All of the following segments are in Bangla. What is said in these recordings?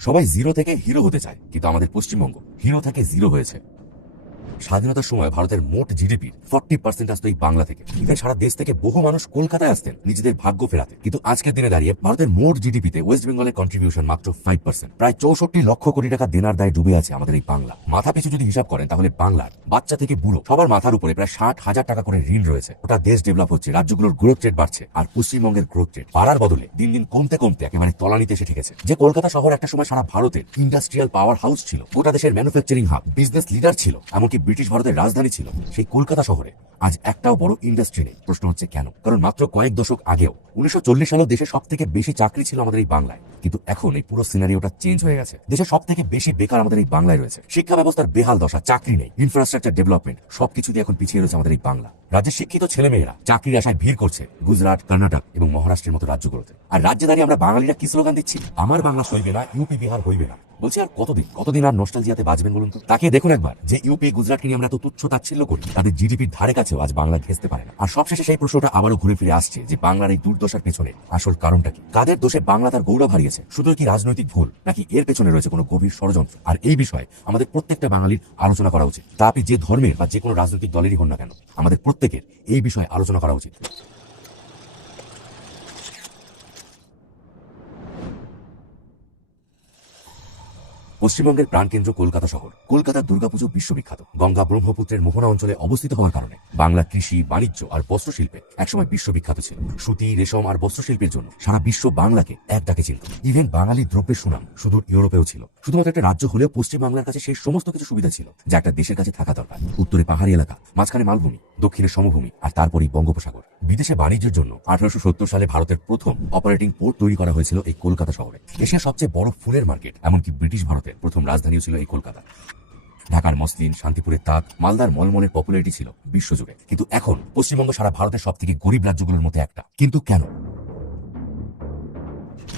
সবাই জিরো থেকে হিরো হতে চায় কিন্তু আমাদের পশ্চিমবঙ্গ হিরো থেকে জিরো হয়েছে। স্বাধীনতার সময় ভারতের মোট জিডিপির ফর্টি পার্সেন্ট আসতো এই বাংলা থেকে। ইভেন সারা দেশ থেকে বহু মানুষ কলকাতায় আসতেন নিজেদের ভাগ্য ফেরাতে। কিন্তু আজকের দিনে দাঁড়িয়ে ভারতের মোট জিডিপিতে ওয়েস্ট বেঙ্গলের কন্ট্রিবিউশন মাত্র ফাইভ পার্সেন্ট প্রায় চৌষট্টি লক্ষ কোটি টাকা দেনার দায় ডুবে আছে আমাদের এই বাংলা। মাথা পিছু যদি হিসাব করেন তাহলে বাংলার বাচ্চা থেকে বুড়ো সবার মাথার উপরে প্রায় ষাট হাজার টাকা করে ঋণ রয়েছে। ওটা দেশ ডেভেলপ হচ্ছে, রাজ্যগুলোর গ্রোথ রেট বাড়ছে আর পশ্চিমবঙ্গের গ্রোথ রেট বাড়ার বদলে দিন দিন কমতে কমতে একেবারে তলানিতে এসে ঠেকেছে। যে কলকাতা শহর একটা সময় সারা ভারতের ইন্ডাস্ট্রিয়াল পাওয়ার হাউস ছিল, গোটা দেশের ম্যানুফ্যাকচারিং হাব বিজনেস লিডার ছিল, এমনকি ব্রিটিশ ভারতের রাজধানী ছিল সেই কলকাতা শহরে। আজ একটাও বড় ইন্ডাস্ট্রি নেই। প্রশ্ন হচ্ছে কেন? কারণ মাত্র কয়েক দশক আগেও উনিশশো সালেও দেশে সব থেকে বেশি চাকরি ছিল আমাদের এই বাংলায়। কিন্তু এখন এই পুরো সিনারিওটা চেঞ্জ হয়ে গেছে। দেশে সব থেকে বেশি বেকার আমাদের এই বাংলায় রয়েছে। শিক্ষা ব্যবস্থার বেহাল দশা, চাকরি নেই ইনফ্রাস্ট্রাকচার ডেভেলপমেন্ট সবকিছু দিয়ে এখন পিছিয়ে রয়েছে আমাদের এই বাংলা। রাজ্যের শিক্ষিত ছেলেমেয়েরা চাকরির আশায় ভিড় করছে গুজরাট, কর্ণাটক এবং মহারাষ্ট্রের মতো রাজ্যগুলোতে। আর রাজ্যে দাঁড়িয়ে আমরা বাঙালিরা কি স্লোগান দিচ্ছি? আমার বাংলা সইবে না ইউপি বিহার হইবে না। বলছি আর কতদিন? কতদিন আর নস্টালজিয়াতে বাঁচবেন বলুন তো? তাকে দেখুন একবার যে ইউপি গুজরাটকে নিয়ে আমরা এত তুচ্ছ তাচ্ছিল্য করি। তাদের জিডিপির ধারে কাছেও আজ বাংলা ঘেসতে পারে না। আর সবশেষে সেই প্রশ্নটা আবারও ঘুরে ফিরে আসছে যে বাংলার এই দুর্দশার পেছনে আসল কারণটা কি? কাদের দোষে বাংলা তার গৌরব হারিয়েছে? শুধু কি রাজনৈতিক ভুল? নাকি এর পেছনে রয়েছে কোনো গভীর ষড়যন্ত্র? আর এই বিষয়ে আমাদের প্রত্যেকটা বাঙালির আলোচনা করা উচিত। তা আপনি যে ধর্মের বা যে কোনো রাজনৈতিক দলেরই হন না কেন, আমাদের প্রত্যেকের এই বিষয়ে আলোচনা করা উচিত। পশ্চিমবঙ্গের প্রাণকেন্দ্র কলকাতা শহর। কলকাতার দুর্গাপুজো বিশ্ববিখ্যাত। গঙ্গা ব্রহ্মপুত্রের মোহনা অঞ্চলে অবস্থিত হওয়ার কারণে বাংলা কৃষি, বাণিজ্য আর বস্ত্রশিল্পে একসময় বিশ্ববিখ্যাত ছিল। সুতি, রেশম আর বস্ত্রশিল্পের জন্য সারা বিশ্ব বাংলাকে এক ডাকে চিনত ইভেন বাঙালি দ্রব্যের সুনাম সুদূর ইউরোপেও ছিল। শুধুমাত্র একটা রাজ্য হলেও পশ্চিমবাংলার কাছে সেই সমস্ত কিছু সুবিধা ছিল, যা একটা দেশের কাছে থাকা দরকার। উত্তরে পাহাড়ি এলাকা, মাঝখানে মালভূমি। দক্ষিণে সমভূমি আর তারপরই বঙ্গোপসাগর। বিদেশে বাণিজ্যের জন্য আঠারোশো সত্তর সালে ভারতের প্রথম অপারেটিং পোর্ট তৈরি করা হয়েছিল এই কলকাতা শহরে। এশিয়ার সবচেয়ে বড় ফুলের মার্কেট এমনকি ব্রিটিশ ভারতের প্রথম রাজধানীও ছিল এই কলকাতা। ঢাকার মসলিন শান্তিপুরের তাঁত মালদার মলমলের পপুলারিটি ছিল বিশ্বজুড়ে। কিন্তু এখন পশ্চিমবঙ্গ সারা ভারতের সব থেকে গরিব রাজ্যগুলোর মধ্যে একটা। কিন্তু কেন?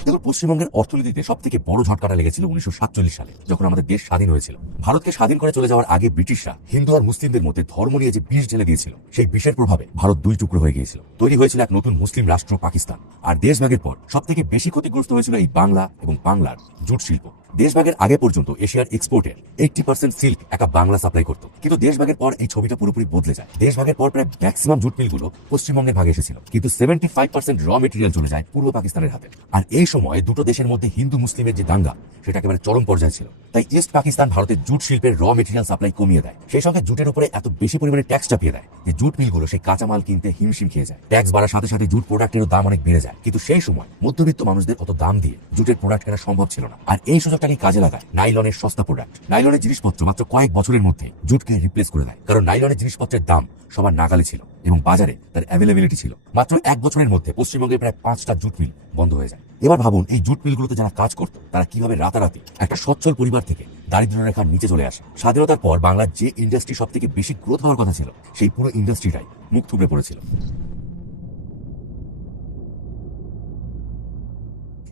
দেখুন পশ্চিমবঙ্গের অর্থনীতিতে সব থেকে বড় ঝটকাটা লেগেছিল উনিশশো সাতচল্লিশ সালে, যখন আমাদের দেশ স্বাধীন হয়েছিল। ভারতকে স্বাধীন করে চলে যাওয়ার আগে ব্রিটিশরা হিন্দু আর মুসলিমদের মধ্যে ধর্ম নিয়ে যে বিষ ঢেলে দিয়েছিল, সেই বিষের প্রভাবে ভারত দুই টুকরো হয়ে গিয়েছিল। তৈরি হয়েছিল এক নতুন মুসলিম রাষ্ট্র, পাকিস্তান। আর দেশভাগের পর সব থেকে বেশি ক্ষতিগ্রস্ত হয়েছিল এই বাংলা এবং বাংলার জুট শিল্প। দেশভাগের আগে পর্যন্ত এশিয়ার এক্সপোর্টের এইটটি পার্সেন্ট সিল্ক একা বাংলা সাপ্লাই করতো। কিন্তু দেশভাগের পর এই ছবিটা পুরোপুরি বদলে যায়। দেশভাগের পর প্রায় ম্যাক্সিমাম জুট মিলগুলো পশ্চিমবঙ্গের ভাগে এসেছিল। কিন্তু সেভেন্টি ফাইভ পার্সেন্ট র মেটেরিয়াল চলে যায় পূর্ব পাকিস্তানের হাতে। আর এই সময় দুটো দেশের মধ্যে হিন্দু মুসলিমের যে দাঙ্গা সেটা একেবারে চরম পর্যায়ে ছিল। তাই ইস্ট পাকিস্তান ভারতের জুট শিল্পের র মেটেরিয়াল সাপ্লাই কমিয়ে দেয়। সেই সঙ্গে জুটের উপরে এত বেশি পরিমাণে ট্যাক্স চাপিয়ে দেয় যে জুট মিলগুলো সেই কাঁচামাল কিনতে হিমশিম খেয়ে যায়। ট্যাক্স বাড়ার সাথে সাথে জুট প্রোডাক্টেরও দাম অনেক বেড়ে যায়। কিন্তু সেই সময় মধ্যবিত্ত মানুষদের অত দাম দিয়ে জুটের প্রোডাক্ট কেনা সম্ভব ছিল না। আর এই সুযোগটাকে কাজে লাগায়। নাইলনের সস্তা প্রোডাক্ট নাইলনের জিনিসপত্র মাত্র কয়েক বছরের মধ্যে জুটকে রিপ্লেস করে দেয়। কারণ নাইলনের জিনিসপত্রের দাম সবার নাগালে ছিল এবং বাজারে তার অ্যাভেলেবিলিটি ছিল। মাত্র এক বছরের মধ্যে পশ্চিমবঙ্গে প্রায় পাঁচটা জুট মিল বন্ধ হয়ে যায়। এবার ভাবুন, এই জুট মিলগুলোতে যারা কাজ করতো, তারা কীভাবে রাতারাতি একটা সচ্ছল পরিবার থেকে দারিদ্র রেখার নিচে চলে আসে। স্বাধীনতার পর বাংলার যে ইন্ডাস্ট্রি সব থেকে বেশি গ্রোথ হওয়ার কথা ছিল, সেই পুরো ইন্ডাস্ট্রিটাই মুখ থুবড়ে পড়েছিল।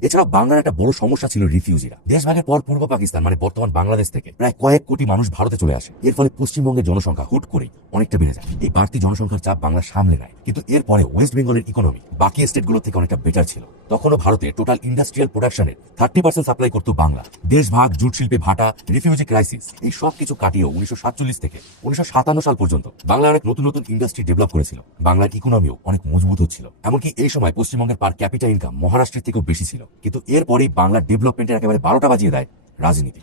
এছাড়া বাংলার একটা বড় সমস্যা ছিল রিফিউজিরা দেশভাগের পর পূর্ব পাকিস্তান মানে বর্তমান বাংলাদেশ থেকে প্রায় কয়েক কোটি মানুষ ভারতে চলে আসে। এর ফলে পশ্চিমবঙ্গের জনসংখ্যা হুট করে অনেকটা বেড়ে যায়। এই বাড়তি জনসংখ্যার চাপ বাংলা সামলে নেয়। কিন্তু এরপরে ওয়েস্ট বেঙ্গলের ইকোনমি বাকি স্টেটগুলো থেকে অনেকটা বেটার ছিল। তখনও ভারতে টোটাল ইন্ডাস্ট্রিয়াল প্রোডাকশনের থার্টি পার্সেন্ট সাপ্লাই করতো বাংলা। দেশভাগ, জুট শিল্পে ভাটা রিফিউজি ক্রাইসিস এই সব কিছু কাটিয়ে উনিশশো সাতচল্লিশ থেকে উনিশশো সাতান্ন সাল পর্যন্ত বাংলা অনেক নতুন নতুন ইন্ডাস্ট্রি ডেভেলপ করেছিল। বাংলার ইকোনমিও অনেক মজবুত হচ্ছিল। এমনকি এই সময় পশ্চিমবঙ্গের পার ক্যাপিটা ইনকাম মহারাষ্ট্রের থেকেও বেশি ছিল। কিন্তু এরপরেই বাংলার ডেভেলপমেন্টের একেবারে বারোটা বাজিয়ে দেয় রাজনীতি।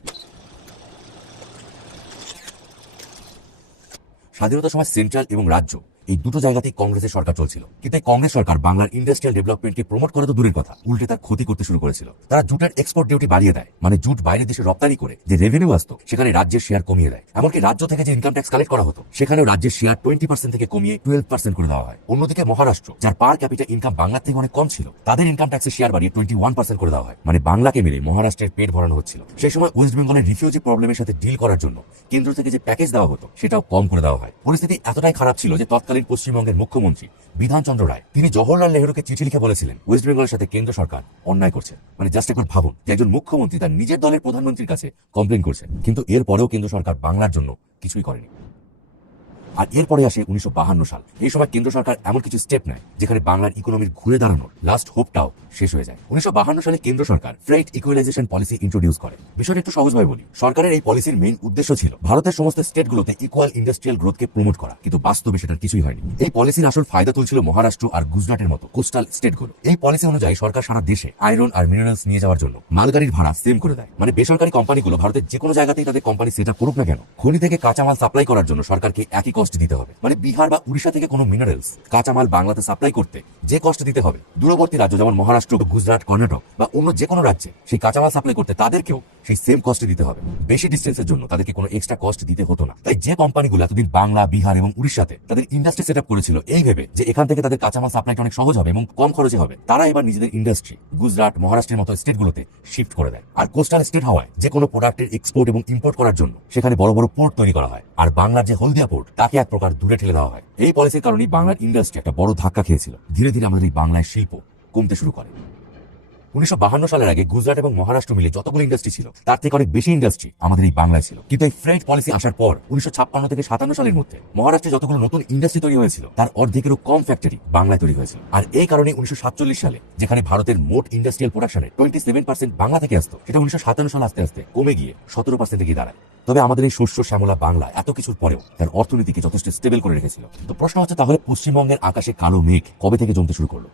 স্বাধীনতার সময় সেন্ট্রাল এবং রাজ্য এই দুটো জায়গাতেই কংগ্রেসের সরকার চলছিল। কিন্তু এই কংগ্রেস সরকার বাংলার ইন্ডাস্ট্রিয়াল ডেভেলপমেন্টকে প্রমোট করা তো দূরের কথা। উল্টে তার ক্ষতি করতে শুরু করেছিল। তারা জুটের এক্সপোর্ট ডিউটি বাড়িয়ে দেয়। মানে জুট বাইরের দেশে রপ্তানি করে যে রেভিনিউ আসতো, সেখানে রাজ্যের শেয়ার কমিয়ে দেয়। এমনকি রাজ্য থেকে যে ইনকাম ট্যাক্স কালেক্ট করা হতো, সেখানেও রাজ্যের শেয়ার টোয়েন্টি পার্সেন্ট থেকে কমিয়ে টুয়েলভ পার্সেন্ট করে দেওয়া হয়। অন্যদিকে মহারাষ্ট্র, যার পার ক্যাপিটা ইনকাম বাংলার থেকে অনেক কম ছিল, তাদের ইনকাম ট্যাক্সের শেয়ার বাড়িয়ে টোয়েন্টি ওয়ান পার্সেন্ট করে দেওয়া হয়। মানে বাংলাকে মিলে মহারাষ্ট্রের পেট ভরানো হচ্ছিল। সেই সময় ওয়েস্ট বেঙ্গলের রিফিউজি প্রবলেমের সাথে ডিল করার জন্য কেন্দ্র থেকে যে প্যাকেজ দেওয়া হতো, সেটাও কম করে দেওয়া হয়। পরিস্থিতি এতটাই খারাপ ছিল যে তৎকালীন পশ্চিমবঙ্গের মুখ্যমন্ত্রী বিধানচন্দ্র রায়, তিনি জওহরলাল নেহরুকে চিঠি লিখে বলেছিলেন ওয়েস্ট বেঙ্গলের সাথে কেন্দ্র সরকার অন্যায় করছে। মানে জাস্ট একবার ভাবুন, যে একজন মুখ্যমন্ত্রী তার নিজের দলের প্রধানমন্ত্রীর কাছে কমপ্লেন করছে কিন্তু এরপরেও কেন্দ্র সরকার বাংলার জন্য কিছুই করেনি। আর এরপরে আসে উনিশশো সাল। এই সময় কেন্দ্র সরকার এমন কিছু স্টেপ নেয়, যেখানে বাংলার ইকোনমির ঘুরে দাঁড়ানোর লাস্ট হোপটাও শেষ হয়ে যায়। উনিশশো সালে কেন্দ্র সরকার ফ্রেট ইকুয়ালাইজেশন পলিসি ইন্ট্রোডিউস করে। বিষয়টা একটু সহজভাবে বলি। সরকারের এই পলিসির মেইন উদ্দেশ্য ছিল ভারতের সমস্ত স্টেটগুলোতে ইকুয়াল ইন্ডাস্ট্রিয়াল গ্রোথকে প্রমোট করা, কিন্তু বাস্তবে সেটার কিছুই হয়নি। এই পলিসির আসল ফায়দা তুলছিল মহারাষ্ট্র আর গুজরাটের মতো কোস্টাল স্টেটগুলো এই পলিসি অনুযায়ী সরকার সারা দেশে আয়রন আর মিনারেলস নিয়ে যাওয়ার জন্য মালগাড়ির ভাড়া সেম করে দেয়। মানে বেসরকারি কোম্পানিগুলো ভারতের যে কোনো জায়গাতেই তাদের কোম্পানি সেটা করুক না কেন, খনি থেকে কাঁচামাল সাপ্লাই করার জন্য সরকারকে একই কষ্ট দিতে হবে। মানে বিহার বা উড়িষ্যা থেকে কোনো মিনারেলস কাঁচামাল বাংলাতে সাপ্লাই করতে যে কষ্ট দিতে হবে। দূরবর্তী রাজ্য যেমন মহারাষ্ট্র, গুজরাট, কর্ণাটক বা অন্য যে কোনো রাজ্যে সেই কাঁচামাল সাপ্লাই করতে তাদেরকেও সেই সেম কষ্ট দিতে হবে। বেশি ডিস্টেন্সের জন্য তাদেরকে কোনো এক্সট্রা কস্ট দিতে হতো না। তাই যে কোম্পানিগুলো এতদিন বাংলা, বিহার এবং উড়িষ্যাতে তাদের ইন্ডাস্ট্রি সেট আপ করেছিল, এই ভেবে যে এখান থেকে তাদের কাঁচামাল সাপ্লাইটা অনেক সহজ হবে এবং কম খরচে হবে, তারা এবার নিজেদের ইন্ডাস্ট্রি গুজরাট, মহারাষ্ট্রের মতো স্টেটগুলোতে শিফট করে দেয়। আর কোস্টাল স্টেট হওয়ায় যে কোনো প্রোডাক্টের এক্সপোর্ট এবং ইম্পোর্ট করার জন্য সেখানে বড় বড় পোর্ট তৈরি করা হয়। আর বাংলার যে হলদিয়া পোর্ট তাকে এক প্রকার দূরে ঠেলে দেওয়া হয়। এই পলিসির কারণেই বাংলার ইন্ডাস্ট্রি একটা বড় ধাক্কা খেয়েছিল। ধীরে ধীরে আমাদের এই বাংলায় শিল্প কমতে শুরু করে। উনিশশো সালের আগে গুজরাট এবং মহারাষ্ট্র মিলে যতগুলো ইন্ডাস্ট্রি ছিল, তার থেকে অনেক বেশি ইন্ডাস্ট্রি আমাদের এই বাংলায় ছিল। কিন্তু এই ফ্রেড পলিসি আসার পর উনিশশো ছাপ্পান্ন থেকে সাতান্ন সালের মধ্যে মহারাষ্ট্রে যতগুলো নতুন ইন্ডাস্ট্রি তৈরি হয়েছিল, তার অর্ধেকেরও কম ফ্যাক্টরি বাংলায় তৈরি হয়েছিল। আর এই কারণে উনিশশো সাতচল্লিশ সালে যেখানে ভারতের মোট ইন্ডাস্ট্রিয়াল প্রোডাকশনের টোয়েন্টি সেভেন পার্সেন্ট বাংলা থেকে আসতো, সেটা উনিশশো সাতান্ন সাল আস্তে আস্তে কমে গিয়ে সতেরো পার্সেন্টে গিয়ে দাঁড়ায়। তবে আমাদের এই শস্য শ্যামলা বাংলা এত কিছুর পরেও তার অর্থনীতিকে যথেষ্ট স্টেবল করে রেখেছিল। তো প্রশ্ন হচ্ছে তাহলে পশ্চিমবঙ্গের আকাশে কালো মেঘ কবে থেকে জমতে শুরু করল?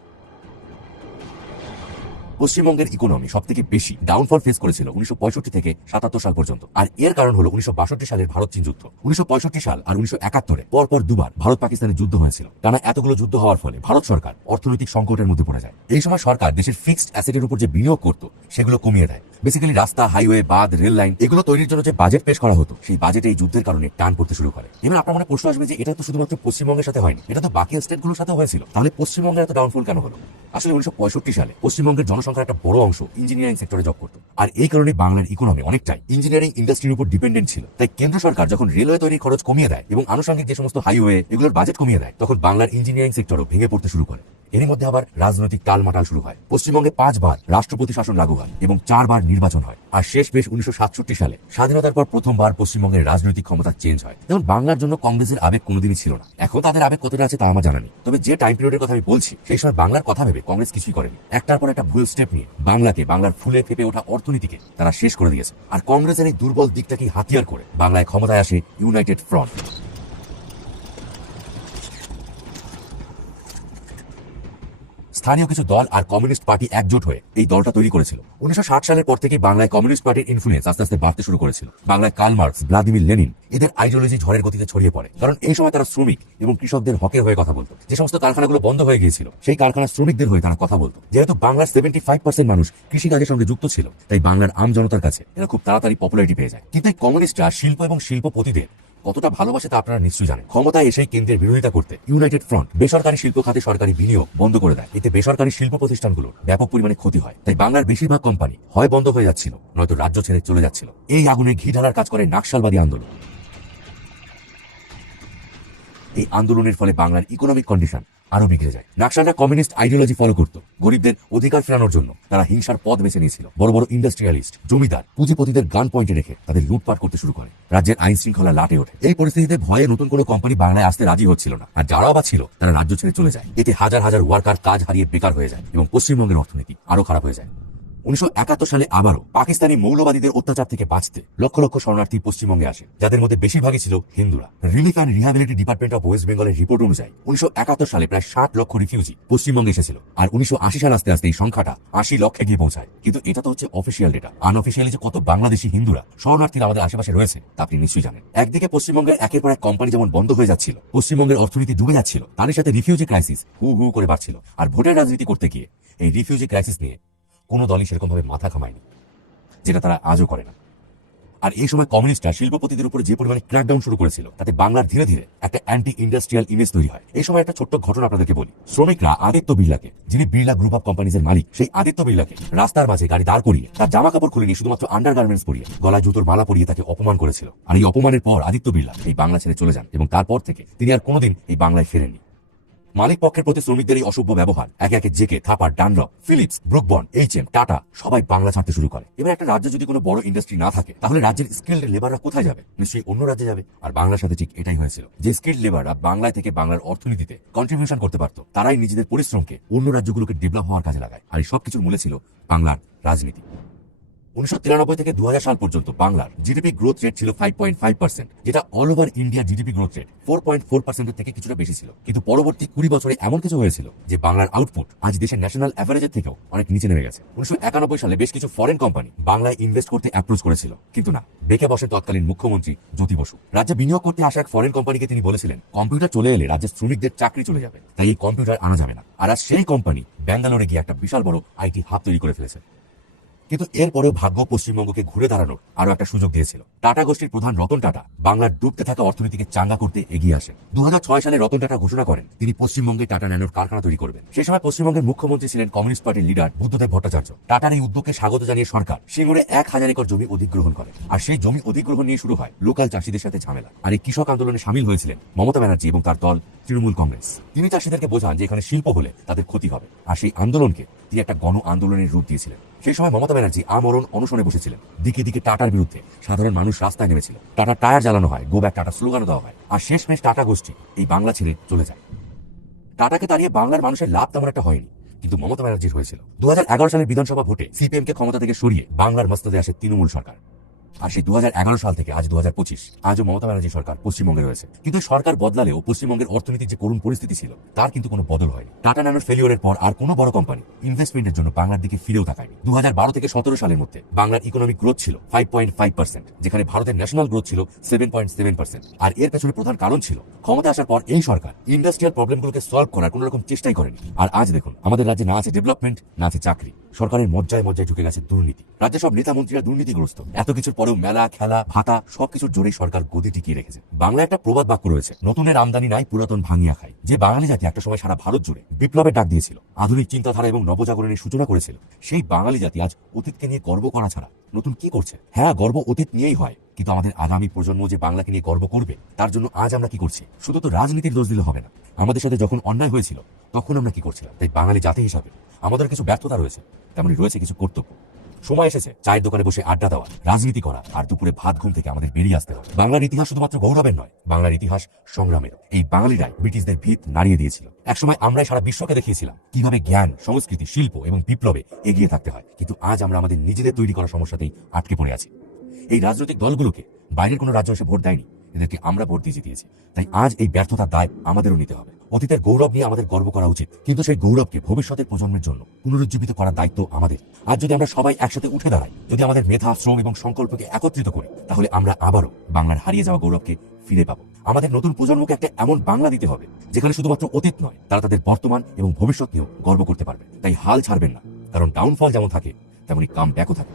পশ্চিমবঙ্গের ইকোনমি সব থেকে বেশি ডাউনফল ফেস করেছিল উনিশশো পঁয়ষট্টি থেকে সাতাত্তর সাল পর্যন্ত। আর এর কারণ হলো উনিশশো বাষট্টি সালের ভারত চীন যুদ্ধ। উনিশশো পঁয়ষট্টি সাল আর উনিশশো একাত্তরে পরপর দুবার ভারত পাকিস্তানের যুদ্ধ হয়েছিল। টানা এতগুলো যুদ্ধ হওয়ার ফলে ভারত সরকার অর্থনৈতিক সংকটের মধ্যে পড়ে যায়। এই সময় সরকার দেশের ফিক্সড অ্যাসেটের উপর যে বিনিয়োগ করত, সেগুলো কমিয়ে দেয়। বেসিক্যালি রাস্তা হাইওয়ে বাঁধ রেল লাইন এগুলো তৈরির জন্য যে বাজেট পেশ করা হতো, সেই বাজেটে এই যুদ্ধের কারণে টান পড়তে শুরু করে। এবার আপনার মনে প্রশ্ন আসবে যে এটা তো শুধুমাত্র পশ্চিমবঙ্গের সাথে হয়নি, এটা তো বাকি স্টেটগুলোর সাথে হয়েছিল। তাহলে পশ্চিমবঙ্গের এত ডাউনফল কেন হলো? আসলে উনিশশো পঁয়ষট্টি সালে পশ্চিমবঙ্গের জনসংখ্যার একটা বড় অংশ ইঞ্জিনিয়ারিং সেক্টরে জব করতো। আর এই কারণে বাংলার ইকোনমি অনেকটাই ইঞ্জিনিয়ারিং ইন্ডাস্ট্রির উপর ডিপেন্ডেন্ট ছিল। তাই কেন্দ্র সরকার যখন রেলওয়ে তৈরির খরচ কমিয়ে দেয় এবং আনুষঙ্গিক যে সমস্ত হাইওয়ে এগুলোর বাজেট কমিয়ে দেয়, তখন বাংলার ইঞ্জিনিয়ারিং সেক্টরও ভেঙে পড়তে শুরু করে। এর মধ্যে আবার রাজনৈতিক টালমাটাল শুরু হয়। পশ্চিমবঙ্গে পাঁচবার রাষ্ট্রপতি শাসন লাগু হয় এবং চারবার নির্বাচন হয়। আর শেষ বেশ উনিশশো সালে স্বাধীনতার পর প্রথমবার পশ্চিমবঙ্গের রাজনৈতিক ক্ষমতা চেঞ্জ হয়। যেমন বাংলার জন্য কংগ্রেসের আবেগ কোনোদিনই ছিল না। এখন তাদের আবেগ কতটা আছে তা আমার জানা নেই। তবে যে টাইম পিরিয়ডের কথা আমি বলছি, সেই সময় বাংলার কথা ভেবে কংগ্রেস কিছুই করেনি। একটার পর একটা ভুল স্টেপ নিয়ে বাংলাকে, বাংলার ফুলে ফেপে ওঠা অর্থনীতিকে তারা শেষ করে দিয়েছে। আর কংগ্রেসের এই দুর্বল দিকটাকে হাতিয়ার করে বাংলায় ক্ষমতায় আসে ইউনাইটেড ফ্রন্ট স্থানীয় কিছু দল আর কমিউনিস্ট পার্টি একজোট হয়ে এই দলটা তৈরি করেছিল। উনিশশো সালের পর থেকে বাংলায় কমিউনিস্ট পার্টির ইনফ্লুয়েন্স আস্তে আস্তে বাড়তে শুরু করেছিল। বাংলায় কার্ল ভ্লাদিমির লেনিন এদের আইডিওলজি ঝড়ের গতিতে ছড়িয়ে পড়ে। কারণ এই সময় তারা শ্রমিক এবং কৃষকদের হকের হয়ে কথা বলতো। যে সমস্ত কারখানাগুলো বন্ধ হয়ে গিয়েছিল, সেই কারখানার শ্রমিকদের হয়ে তারা কথা বলতো। যেহেতু বাংলার সেভেন্টি ফাইভ পার্সেন্ট মানুষ কৃষিকাজের সঙ্গে যুক্ত ছিল, তাই বাংলার আম জনতার কাছে এরা খুব তাড়াতাড়ি পপুলারিটি পেয়ে যায়। কিন্তু এই কমিউনিস্টরা শিল্প এবং শিল্পপতিদের কতটা ভালোবাসে তা আপনারা নিশ্চয়ই জানেন। ক্ষমতায় এসে কেন্দ্রের বিরোধিতা করতে ইউনাইটেড ফ্রন্ট বেসরকারি শিল্প খাতে সরকারি বিনিয়োগ বন্ধ করে দেয়। এতে বেসরকারি শিল্প প্রতিষ্ঠানগুলোর ব্যাপক পরিমাণে ক্ষতি হয়। তাই বাংলার বেশিরভাগ কোম্পানি হয় বন্ধ হয়ে যাচ্ছিল, নয়তো রাজ্য ছেড়ে চলে যাচ্ছিল। এই আগুনে ঘি ঢালার কাজ করে নাকশালবাদী আন্দোলন। এই আন্দোলনের ফলে বাংলার ইকোনমিক কন্ডিশন আরও বিগড়ে যায়। নাকশালরা কমিউনিস্ট আইডিওলজি ফলো করত। গরিবদের অধিকার ফেরানোর জন্য তারা হিংসার পথ বেছে নিয়েছিল। বড় বড় ইন্ডাস্ট্রিয়ালিস্ট জমিদার, পুঁজিপতিদের গান পয়েন্টে রেখে তাদের লুটপাট করতে শুরু করে। রাজ্যের আইন শৃঙ্খলা লাটে ওঠে। এই পরিস্থিতিতে ভয়ে নতুন কোনো কোম্পানি বাংলায় আসতে রাজি হচ্ছিল না। আর যারা বা ছিল, তারা রাজ্য ছেড়ে চলে যায়। এতে হাজার হাজার ওয়ার্কার কাজ হারিয়ে বেকার হয়ে যায় এবং পশ্চিমবঙ্গের অর্থনীতি আরও খারাপ হয়ে যায়। উনিশশো একাত্তর সালে আবারও পাকিস্তানি মৌলবাদীদের অত্যাচার থেকে বাঁচতে লক্ষ লক্ষ শরণার্থী পশ্চিমবঙ্গে আসে, যাদের মধ্যে বেশিরভাগই ছিল হিন্দুরা। Relief and rehabilitation department of West বেঙ্গলের রিপোর্ট অনুযায়ী, উনিশশো একাত্তর সালে প্রায় ষাট লক্ষ রিফিউজি পশ্চিমবঙ্গে এসেছিল, আর উনিশশো আশি সাল আস্তে আস্তে এই সংখ্যাটা আশি লক্ষে গিয়ে পৌঁছায়। কিন্তু এটা তো হচ্ছে অফিসিয়াল ডেটা আনঅফিসিয়ালি যে কত বাংলাদেশি হিন্দুরা শরণার্থীরা আমাদের আশেপাশে রয়েছে, তা আপনি নিশ্চয়ই জানেন। একদিকে পশ্চিমবঙ্গের একের পর এক কোম্পানি যেমন বন্ধ হয়ে যাচ্ছিল, পশ্চিমবঙ্গের অর্থনীতি ডুবে যাচ্ছিল তাদের সাথে রিফিউজি ক্রাইসিস হু হু করে বাড়ছিল। আর ভোটের রাজনীতি করতে গিয়ে, এই রিফিউজি ক্রাইসিস নিয়ে কোনো দলই সেরকমভাবে মাথা ঘামায়নি, যেটা তারা আজও করে না। আর এই সময় কমিউনিস্টরা শিল্পপতিদের উপরে যে পরিমাণে ক্র্যাকডাউন শুরু করেছিল, তাতে বাংলার ধীরে ধীরে একটা অ্যান্টি ইন্ডাস্ট্রিয়াল ইমেজ তৈরি হয়। এই সময় একটা ছোট্ট ঘটনা আপনাদেরকে বলি। শ্রমিকরা আদিত্য বিড়লাকে, যিনি বিড়লা গ্রুপ অফ কোম্পানিজ এর মালিক, সেই আদিত্য বিড়লাকে রাস্তার মাঝে গাড়ি দাঁড় করিয়ে, তার জামা কাপড় খুলে নিয়ে শুধুমাত্র আন্ডার গার্মেন্টস পরিয়ে, গলায় জুতোর মালা পরিয়ে তাকে অপমান করেছিল। আর এই অপমানের পর আদিত্য বিড়লা এই বাংলা ছেড়ে চলে যান এবং তারপর থেকে তিনি আর কোনোদিন এই বাংলায় ফেরেননি। মালিক পক্ষের প্রতি শ্রমিকদের এই অসভ্য ব্যবহার, একে একে JK Thapar Dunlop Philips Brooke Bond H M Tata, সবাই বাংলা ছাড়তে শুরু করে। এবার একটা রাজ্যে যদি কোনো বড় ইন্ডাস্ট্রি না থাকে, তাহলে রাজ্যের স্কিল্ড লেবাররা কোথায় যাবে? নিশ্চয়ই অন্য রাজ্যে যাবে। আর বাংলার সাথে ঠিক এটাই হয়েছিল, যে স্কিল্ড লেবাররা বাংলায় থেকে বাংলার অর্থনীতিতে কন্ট্রিবিউশন করতে পারত। তারাই নিজেদের পরিশ্রমকে অন্য রাজ্যগুলোকে ডেভেলপ হওয়ার কাজে লাগায়। আর এই সবকিছুর মূলে ছিল বাংলার রাজনীতি। উনিশশো তিরানব্বই থেকে দু সাল পর্যন্ত বাংলার জিডিপি গ্রোথ রেট ছিল ফাইভ পয়েন্ট ফাইভ পার্সেন্ট যেটা all over India GDP growth rate four point four পার্সেন্টের থেকে কিছুটা বেশি ছিল। কিন্তু পরবর্তী কুড়ি বছরে এমন কিছু হয়েছিল যে বাংলার আউটপুট আজ দেশের ন্যাশনাল অ্যাভারেজের থেকেও অনেক নিচে নেমে গেছে। উনিশশো একানব্বই সালে বেশ কিছু ফরেন কোম্পানি বাংলায় ইনভেস্ট করতে অ্যাপ্রোচ করেছিল। কিন্তু না, বেঁকে বসেন তৎকালীন মুখ্যমন্ত্রী জ্যোতি বসু। রাজ্যে বিনিয়োগ করতে আসা এক ফরেন কোম্পানিকে তিনি বলেছিলেন কম্পিউটার চলে এলে রাজ্যের শ্রমিকদের চাকরি চলে যাবে, তাই এই কম্পিউটার আনা যাবে না। আর সেই কোম্পানি ব্যাঙ্গালোরে গিয়ে একটা বিশাল বড় আইটি হাব তৈরি করে ফেলেছে। কিন্তু এরপরেও ভাগ্য পশ্চিমবঙ্গকে ঘুরে দাঁড়ানোর আরও একটা সুযোগ দিয়েছিল। টাটা গোষ্ঠীর প্রধান রতন টাটা বাংলার ডুবতে থাকা অর্থনীতিকে চাঙ্গা করতে এগিয়ে আসেন। দু সালে রতন টাটা ঘোষণা করেন, তিনি পশ্চিমবঙ্গে টাটা ন্যানোর কারখানা তৈরি করবেন। সেই সময় পশ্চিমবঙ্গের মুখ্যমন্ত্রী ছিলেন কমিউনিস্ট পার্টির লিডার বুদ্ধদেব ভট্টাচার্য। টাটার এই উদ্যোগকে স্বাগত জানিয়ে সরকার সিঙ্গুরে এক হাজার একর জমি অধিগ্রহণ করে। আর সেই জমি অধিগ্রহণ নিয়ে শুরু হয় লোকাল চাষিদের সাথে ঝামেলা। আর এই কৃষক আন্দোলনে সামিল হয়েছিলেন মমতা ব্যানার্জি এবং তার দল তৃণমূল কংগ্রেস। তিনি চাষিদেরকে বোঝান যে এখানে শিল্প হলে তাদের ক্ষতি হবে। আর সেই আন্দোলনকে তিনি একটা গণ আন্দোলনের রূপ দিয়েছিলেন। সেই সময় মমতা ব্যানার্জি আমরণ অনশনে বসেছিলেন। দিকে দিকে টাটার বিরুদ্ধে সাধারণ মানুষ রাস্তায় নেমেছিল। টাটা টায়ার জ্বালানো হয়, গো ব্যাক টাটা স্লোগানও দেওয়া হয়। আর শেষমেশ টাটা গোষ্ঠী এই বাংলা ছেড়ে চলে যায়। টাটাকে তাড়িয়ে বাংলার মানুষের লাভ তেমন একটা হয়নি। কিন্তু মমতা ব্যানার্জির হয়েছিল। দু হাজার এগারো সালের বিধানসভা ভোটে সিপিএম কে ক্ষমতা থেকে সরিয়ে বাংলার মস্তাদে আসে তৃণমূল সরকার। আর সেই দু সাল থেকে আজ দু আজও মমতা ব্যানার্জি সরকার পশ্চিমবঙ্গে রয়েছে। কিন্তু সরকার বদলালেও পশ্চিমবঙ্গের অর্থনীতির যে করুণ পরিস্থিতি ছিল, তার কিন্তু কোনো বদল হয়নি। টাটা ন্যানোর ফেলিওরের পর আর কোনো বড় কোম্পানি ইনভেস্টমেন্টের জন্য বাংলার দিকে ফিরেও তাকায়নি। দু থেকে সতেরো সালের মধ্যে বাংলার ইকোনমিক গ্রোথ ছিল ফাইভ পয়েন্ট যেখানে ভারতের ন্যাশনাল গ্রোথ ছিল সেভেন আর এর পেছনে প্রধান কারণ ছিল, ক্ষমতা আসার পর এই সরকার ইন্ডাস্ট্রিয়াল প্রবলেমগুলোকে সলভ করার কোনো রকম চেষ্টাই করেনি। আর আজ দেখুন, আমাদের রাজ্যে না আছে ডেভেলপমেন্ট না আছে চাকরি। সরকারের মজ্জায় মজ্জায় ঢুকে গেছে দুর্নীতি। রাজ্যে সব নেতা মন্ত্রীরা দুর্নীতিগ্রস্ত। এত কিছুর পরেও মেলা, খেলা, ভাতা, সবকিছুর জোরেই সরকার গদি টিকিয়ে রেখেছে। বাংলা একটা প্রবাদ বাক্য রয়েছে, নতুনের আমদানি নাই, পুরাতন ভাঙিয়া খায়। যে বাঙালি জাতি একটা সময় সারা ভারত জুড়ে বিপ্লবের ডাক দিয়েছিল, আধুনিক চিন্তাধারা এবং নবজাগরণের সূচনা করেছিল, সেই বাঙালি জাতি আজ অতীতকে নিয়ে গর্ব করা ছাড়া নতুন কি করছে? হ্যাঁ গর্ব অতীত নিয়েই হয়, কিন্তু আমাদের আগামী প্রজন্ম যে বাংলাকে নিয়ে গর্ব করবে, তার জন্য আজ আমরা কি করছি? শুধু তো রাজনীতির দোষ দিলে হবে না। আমাদের সাথে যখন অন্যায় হয়েছিল, তখন আমরা কি করছিলাম? তাই বাঙালি জাতি হিসাবে আমাদের কিছু ব্যর্থতা রয়েছে। তেমনই রয়েছে কিছু কর্তব্য। সময় এসেছে, চায়ের দোকানে বসে আড্ডা দেওয়া, রাজনীতি করা আর দুপুরে ভাত ঘুম থেকে আমাদের বেরিয়ে আসতে হবে। বাংলার ইতিহাস শুধুমাত্র গৌরবের নয়, বাংলার ইতিহাস সংগ্রামের এই বাঙালিরাই ব্রিটিশদের ভিত নাড়িয়ে দিয়েছিল। একসময় আমরাই সারা বিশ্বকে দেখিয়েছিলাম কীভাবে জ্ঞান, সংস্কৃতি, শিল্প এবং বিপ্লবে এগিয়ে থাকতে হয়। কিন্তু আজ আমরা আমাদের নিজেদের তৈরি করা সমস্যাতেই আটকে পড়ে আছি। এই রাজনৈতিক দলগুলোকে বাইরের কোনো রাজ্য এসে ভোট দেয়নি, এদেরকে আমরা ভোট দিয়ে জিতিয়েছি। তাই আজ এই ব্যর্থতার দায় আমাদেরও নিতে হবে। অতীতের গৌরব নিয়ে আমাদের গর্ব করা উচিত। কিন্তু সেই গৌরবকে ভবিষ্যতের প্রজন্মের জন্য পুনরুজ্জীবিত করার দায়িত্ব আমাদের। আর যদি আমরা সবাই একসাথে উঠে দাঁড়াই, যদি আমাদের মেধা, শ্রম এবং সংকল্পকে একত্রিত করি, তাহলে আমরা আবারও বাংলার হারিয়ে যাওয়া গৌরবকে ফিরে পাবো। আমাদের নতুন প্রজন্মকে একটা এমন বাংলা দিতে হবে, যেখানে শুধুমাত্র অতীত নয়, তারা তাদের বর্তমান এবং ভবিষ্যৎ নিয়েও গর্ব করতে পারবে। তাই হাল ছাড়বেন না, কারণ ডাউনফল যেমন থাকে, তেমনি কাম ব্যাকও থাকে।